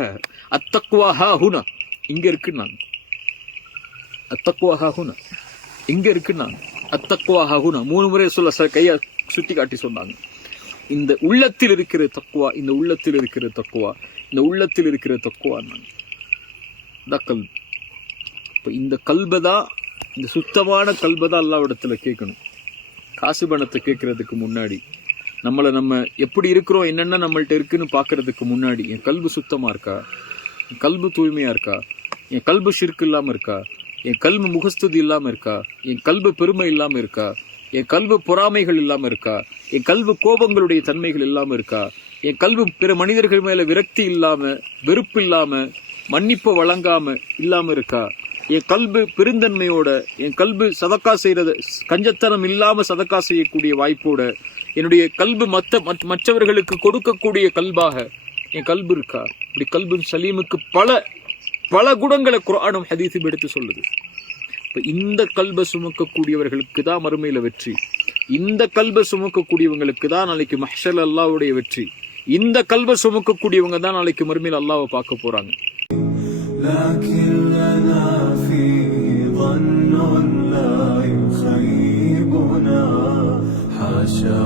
அல்ல, அத்தக்வா ஹாஹுனா இங்க இருக்குன்னாங்க. அத்தக்வா ஹாஹுனா இங்க இருக்குன்னாங்க. அத்தக்வா ஹாஹுனா 3 முறை சொல்ல கையை சுட்டி காட்டி சொன்னாங்க. இந்த உள்ளத்தில் இருக்கிற தக்குவா, இந்த உள்ளத்தில் இருக்கிற தக்குவா, இந்த உள்ளத்தில் இருக்கிற தக்குவா கல்பு. இப்போ இந்த கல்பதான், இந்த சுத்தமான கல்பதான் அல்லாஹ்விடத்துல கேட்கணும். காசு பணத்தை கேட்கறதுக்கு முன்னாடி, நம்ம எப்படி இருக்கிறோம், என்னென்ன நம்மள்ட்ட இருக்குன்னு பார்க்கறதுக்கு முன்னாடி, என் கல்பு சுத்தமா இருக்கா, என் கல்பு தூய்மையா இருக்கா, என் கல்பு ஷிர்க் இல்லாம இருக்கா, என் கல்பு முகஸ்துதி இல்லாம இருக்கா, என் கல்பு பெருமை இல்லாம இருக்கா, என் கல்பு பொறாமைகள் இல்லாம இருக்கா, என் கல்பு கோபங்களுடைய தன்மைகள் இல்லாம இருக்கா, என் கல்பு பிற மனிதர்கள் மேல விரக்தி இல்லாம, வெறுப்பு இல்லாம, மன்னிப்பு வழங்காம இல்லாம இருக்கா, என் கல்பு பெருந்தன்மையோட, என் கல்பு சதக்கா செய்யறது கஞ்சத்தனம் இல்லாம சதக்கா செய்யக்கூடிய வாய்ப்போட, என்னுடைய கல்பு மற்றவர்களுக்கு கொடுக்கக்கூடிய கல்பாக என் கல்பு இருக்கா. இப்படி கல்பு சலீமுக்கு பல குணங்களை குர்ஆனும் ஹதீஸும் எடுத்து சொல்லுது. இப்ப இந்த கல்பை சுமக்கக்கூடியவர்களுக்கு தான் மறுமையில வெற்றி. இந்த கல்பை சுமக்கக்கூடியவங்களுக்கு தான் நாளைக்கு மஹ்ஷர் அல்லாஹ்வுடைய வெற்றி. இந்த கல்பை சுமக்கக்கூடியவங்க தான் நாளைக்கு மறுமையில அல்லாஹ்வை பார்க்க போறாங்க. ظن لا يخيبنا حاشا